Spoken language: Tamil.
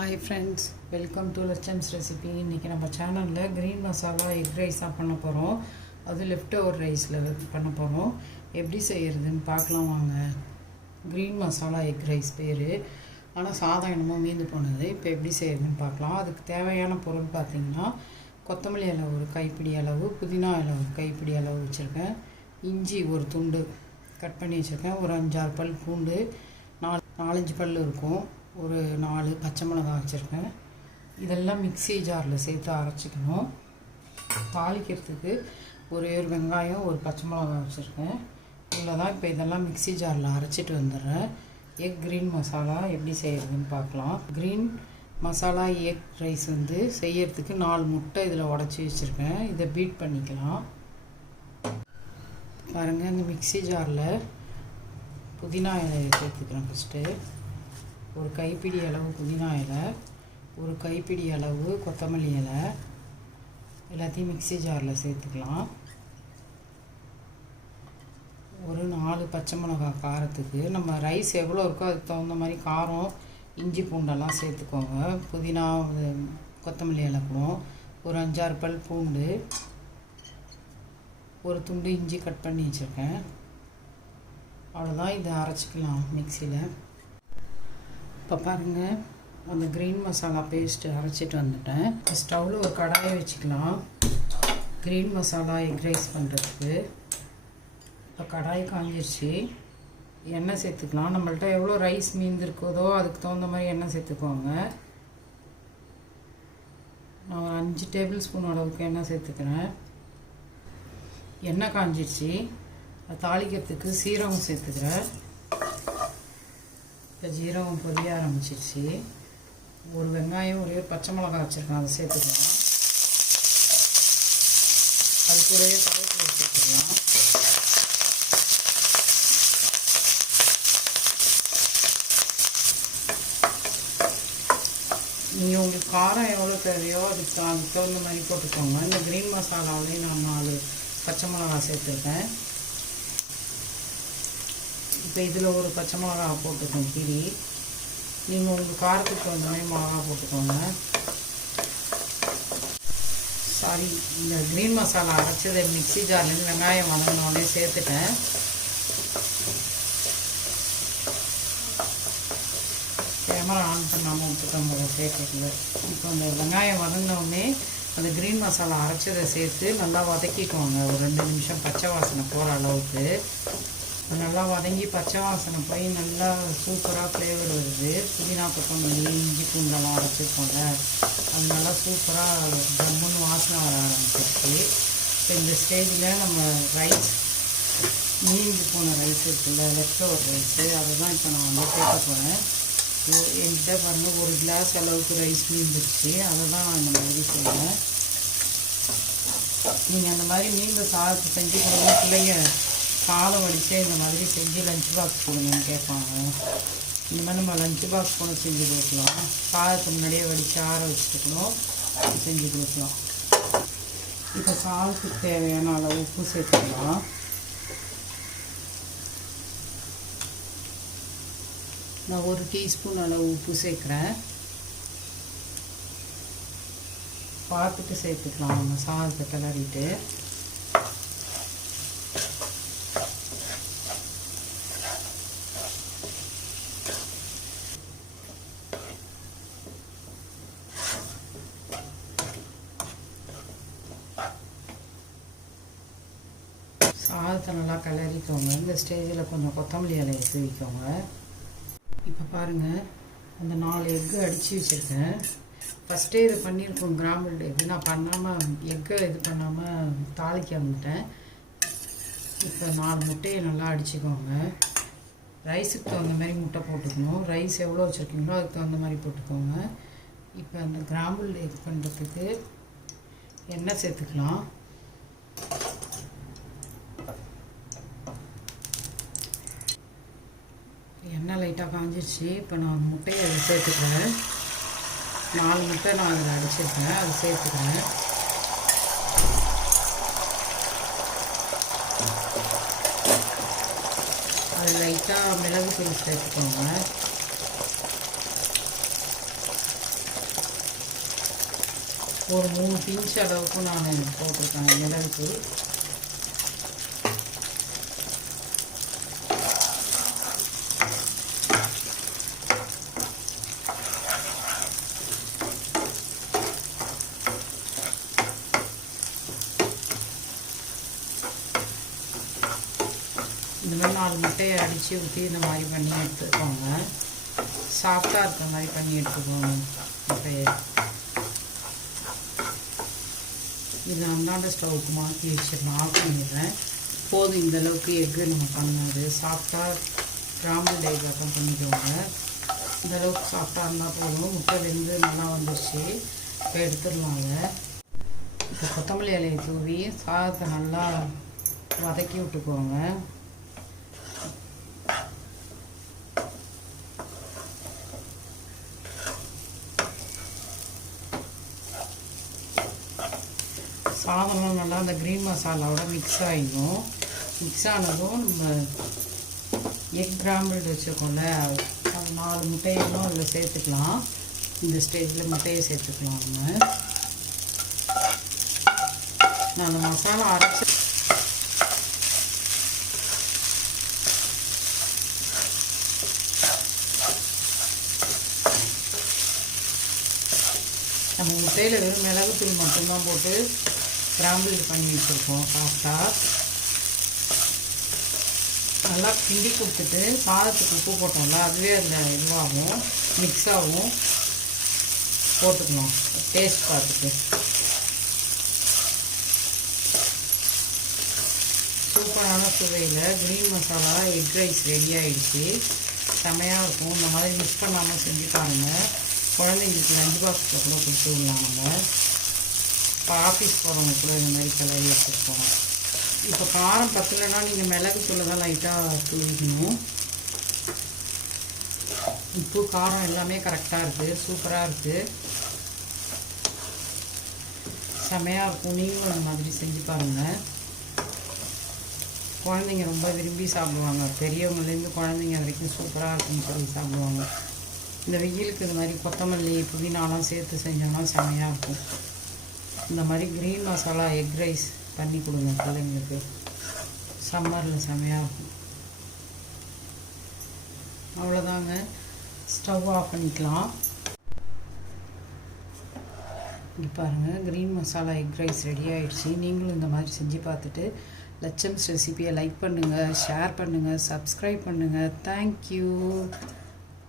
Hi friends, welcome to Latcham's recipe. இன்றைக்கி நம்ம சேனலில் க்ரீன் மசாலா எக் ரைஸ் தான் பண்ண போகிறோம். அது லெஃப்ட் ஓவர் ரைஸில் பண்ண போகிறோம். எப்படி செய்கிறதுன்னு பார்க்கலாம் வாங்க. க்ரீன் மசாலா எக் ரைஸ் பேர், ஆனால் சாதம் என்னமோ மீந்து போனது. இப்போ எப்படி செய்கிறதுன்னு பார்க்கலாம். அதுக்கு தேவையான பொருள் பார்த்திங்கன்னா, கொத்தமல்லி இலை ஒரு கைப்பிடி அளவு, புதினா இலை ஒரு கைப்பிடி அளவு வச்சுருக்கேன், இஞ்சி ஒரு துண்டு கட் பண்ணி வச்சுருக்கேன், ஒரு 5-6 பல் பூண்டு, 4-5 பல் இருக்கும், ஒரு 4 பச்சை மிளகாய் வச்சுருக்கேன். இதெல்லாம் மிக்ஸி ஜாரில் சேர்த்து அரைச்சிக்கணும். தாளிக்கிறதுக்கு ஒரு வெங்காயம், ஒரு பச்சை மிளகாய் வச்சுருக்கேன். இவ்வளோ தான். இப்போ இதெல்லாம் மிக்ஸி ஜாரில் அரைச்சிட்டு வந்துடுறேன். எக் க்ரீன் மசாலா எப்படி செய்கிறதுன்னு பார்க்கலாம். க்ரீன் மசாலா எக் ரைஸ் செய்யறதுக்கு 4 முட்டை இதில் உடச்சி வச்சுருக்கேன். இதை பீட் பண்ணிக்கலாம். பாருங்கள், இந்த மிக்ஸி ஜாரில் புதினா இலையை சேர்த்துக்கிறேன். ஃபஸ்ட்டு ஒரு கைப்பிடி அளவு புதினா இலை, ஒரு கைப்பிடி அளவு கொத்தமல்லி இலை, எல்லாத்தையும் மிக்ஸி ஜாரில் சேர்த்துக்கலாம். ஒரு 4 பச்சை மிளகாய் காரத்துக்கு, நம்ம ரைஸ் எவ்வளோ இருக்கோ அதுக்கு தகுந்த மாதிரி காரம், இஞ்சி பூண்டெல்லாம் சேர்த்துக்கோங்க. புதினா கொத்தமல்லி இலை கூட ஒரு 5-6 பல் பூண்டு, ஒரு துண்டு இஞ்சி கட் பண்ணி வச்சுருக்கேன். அவ்வளோதான். இதை அரைச்சிக்கலாம் மிக்சியில். இப்போ பாருங்கள், அந்த க்ரீன் மசாலா பேஸ்ட்டு அரைச்சிட்டு வந்துட்டேன். ஸ்டவ்வில் ஒரு கடாயை வச்சுக்கலாம் க்ரீன் மசாலா எக் ரைஸ் பண்ணுறதுக்கு. இப்போ கடாய் காஞ்சிருச்சு. எண்ணெய் சேர்த்துக்கலாம். நம்மள்ட்ட எவ்வளோ ரைஸ் மீந்திருக்குதோ அதுக்கு தகுந்த மாதிரி எண்ணெய் சேர்த்துக்கோங்க. நான் ஒரு 5 டேபிள் ஸ்பூன் அளவுக்கு எண்ணெய் சேர்த்துக்கிறேன். எண்ணெய் காஞ்சிருச்சு. தாளிக்கிறதுக்கு சீரகம் சேர்த்துக்கிறேன். இப்போ ஜீரகம் பொரிய ஆரம்பிச்சிருச்சு. ஒரு வெங்காயம், ஒரே பச்சை மிளகாய் வச்சுருக்கேன், அதை சேர்த்துக்கலாம். அது கூடவே கருவேப்பிலை சேர்த்துக்கலாம். நீங்கள் உங்களுக்கு காரம் எவ்வளோ தேவையோ அதுக்கு தகுந்த மாதிரி போட்டுக்கோங்க. இந்த க்ரீன் மசாலாவிலேயும் நான் 4 பச்சை மிளகாய் சேர்த்துருக்கேன். இப்போ இதில் ஒரு பச்சை மிளகா போட்டுக்கோங்க கீரி. நீங்கள் உங்களுக்கு காரத்துக்கு தகுந்த மாதிரி மிளகா போட்டுக்கோங்க. சாரி, இந்த க்ரீன் மசாலா அரைச்சதை மிக்ஸி ஜார்லேருந்து வெங்காயம் வதங்கினோடனே சேர்த்துட்டேன். கேமரா ஆன் பண்ணாமல் விட்டுட்டோம் போல சேர்க்கல. இப்போ அந்த வெங்காயம் வதங்கினோடனே அந்த க்ரீன் மசாலா அரைச்சதை சேர்த்து நல்லா வதக்கிக்கோங்க. ஒரு 2 நிமிஷம் பச்சை வாசனை போகிற அளவுக்கு. நல்லா வதங்கி பச்சை வாசனை போய் நல்லா சூப்பராக ஃப்ளேவர் வருது. புதினா கொத்தமல்லி இஞ்சி பூண்டெல்லாம் அரைச்சிருக்கோங்க, அது நல்லா சூப்பராக ஜம்முன்னு வாசனை வர ஆரம்பிச்சிருச்சு. இப்போ இந்த ஸ்டேஜில் நம்ம ரைஸ், மீந்து போன ரைஸ் இருக்குல்ல, லெஃப்ட் ஓவர் ரைஸு, அதை தான் இப்போ நான் சேர்க்க போகிறேன். என்கிட்ட பாருங்கள், ஒரு கிளாஸ் அளவுக்கு ரைஸ் மீந்துருச்சு. அதை தான் நான் இந்த மாதிரி செய்வேன். நீங்கள் அந்த மாதிரி மீந்த சாதத்தை செஞ்சு கொடுங்க. பிள்ளைங்க சாதம் வடித்து இந்த மாதிரி செஞ்சு லஞ்ச் பாக்ஸ் கொடுங்கன்னு கேட்பாங்க. இந்த மாதிரி நம்ம லஞ்ச் பாக்ஸ் கூட செஞ்சு கொடுக்கலாம். சாதத்துக்கு முன்னாடியே வடித்து ஆற வச்சுட்டுக்கணும், செஞ்சு கொடுக்கலாம். இப்போ சாதத்துக்கு தேவையான அளவு உப்பு சேர்த்துக்கலாம். நான் 1 டீஸ்பூன் அளவு உப்பு சேர்க்குறேன். பார்த்துட்டு சேர்த்துக்கலாம். நம்ம சாதத்தை கிளறிட்டு சாதத்தை நல்லா கிளறிக்கோங்க. இந்த ஸ்டேஜில் கொஞ்சம் கொத்தமல்லி இலையை தூவிக்கோங்க. இப்போ பாருங்கள், அந்த 4 எக்கு அடித்து வச்சுருக்கேன். ஃபஸ்ட்டே இது பண்ணியிருக்கோம் கிராம்பிள் எக்கு. நான் பண்ணாமல் எக்கை இது பண்ணாமல் தாளிக்க வந்துட்டேன். இப்போ 4 முட்டையை நல்லா அடிச்சுக்கோங்க. ரைஸுக்கு தகுந்த மாதிரி முட்டை போட்டுக்கணும். ரைஸ் எவ்வளோ வச்சுருக்கீங்களோ அதுக்கு தகுந்த மாதிரி போட்டுக்கோங்க. இப்போ அந்த கிராம்பிள் எக் பண்ணுறதுக்கு எண்ணெய் சேர்த்துக்கலாம். எண்ணெய் லைட்டாக காஞ்சிருச்சு. இப்போ நான் முட்டையை அதை சேர்த்துக்கிறேன். 4 முட்டை நான் அதில் அடிச்சிருக்கேன், அதை சேர்த்துக்கிறேன். அது லைட்டாக மிளகு தூள் சேர்த்துக்கோங்க. ஒரு 3 பிஞ்ச் அளவுக்கு நான் போட்டிருக்கேன் மிளகுத்தூள். இந்த மாதிரி 4 முட்டையை அடித்து ஊற்றி இந்த மாதிரி பண்ணி எடுத்துக்கோங்க. சாஃப்டாக இருக்கிற மாதிரி பண்ணி எடுத்துக்கோங்க முட்டையை. இது அந்தாண்ட ஸ்டவ்வுக்கு மாற்றி வச்சிடலாம். ஆஃப் பண்ணிடுறேன். போதும் இந்தளவுக்கு எக்கு நம்ம பண்ணது. சாஃப்டாக கிராம்பல் டைகாட்டம் பண்ணிக்கோங்க. இந்தளவுக்கு சாஃப்டாக இருந்தால் போதும். முட்டை வெந்து நல்லா வந்துடுச்சு. இப்போ எடுத்துடலாங்க. இப்போ கொத்தமல்லி இலையை தூவி சாதத்தை நல்லா வதக்கி விட்டுக்கோங்க. சாதம்லாம் நல்லா அந்த க்ரீன் மசாலாவோட மிக்ஸ் ஆகிடும். மிக்ஸ் ஆனதும் நம்ம எக் கிராம்பிள் வச்சுருக்கோம்ல, அது 4 முட்டையும் அதில் சேர்த்துக்கலாம். இந்த ஸ்டேஜில் முட்டையை சேர்த்துக்கலாம். நான் அந்த மசாலா அரைச்சி நம்ம முட்டையில் வெறும் மிளகுத்தூள் மட்டும்தான் போட்டு கிராம்பிள் பண்ணி வச்சுருக்கோம். சாஃப்டாக நல்லா கிண்டி கொடுத்துட்டு சாதத்துக்கு உப்பு போட்டோம்ல, அதுவே அதில் இதுவாகும், மிக்ஸ் ஆகும். போட்டுக்கணும் டேஸ்ட் பார்த்துட்டு. சூப்பரான சுவையில் green masala egg rice ready ஆகிடுச்சு. செமையாக இருக்கும். இந்த மாதிரி மிஸ் பண்ணாமல் செஞ்சு பாருங்கள். குழந்தைங்களுக்கு லஞ்ச் பாக்ஸில் கூட கொடுத்து விடலாம். நம்ம இப்போ ஆஃபீஸ் போகிறவங்க கூட இந்த மாதிரி கிளறி வச்சுருக்கோம். இப்போ காரம் பத்தலைன்னா நீங்கள் மிளகுத்தூளை தான் லைட்டாக தூவிக்கணும். உப்பு காரம் எல்லாமே கரெக்டாக இருக்குது. சூப்பராக இருக்குது. செமையாக இருக்கும். நீங்களும் இந்த மாதிரி செஞ்சு பாருங்கள். குழந்தைங்க ரொம்ப விரும்பி சாப்பிடுவாங்க. பெரியவங்கலேருந்து குழந்தைங்க வரைக்கும் சூப்பராக இருக்குன்னு சொல்லி சாப்பிடுவாங்க. இந்த வெயிலுக்கு இது மாதிரி கொத்தமல்லி புதினாலாம் சேர்த்து செஞ்சோம்னா செமையாக இருக்கும். இந்த மாதிரி க்ரீன் மசாலா எக் ரைஸ் பண்ணி கொடுங்க பிள்ளைங்களுக்கு. சம்மரில் செமையாக இருக்கும். அவ்வளோதாங்க. ஸ்டவ் ஆஃப் பண்ணிக்கலாம். இங்கே பாருங்கள், green masala egg rice ready ஆகிடுச்சு. நீங்களும் இந்த மாதிரி செஞ்சு பார்த்துட்டு லட்சம்ஸ் ரெசிபியை லைக் பண்ணுங்கள், ஷேர் பண்ணுங்கள், சப்ஸ்கிரைப் பண்ணுங்கள். தேங்க்யூ.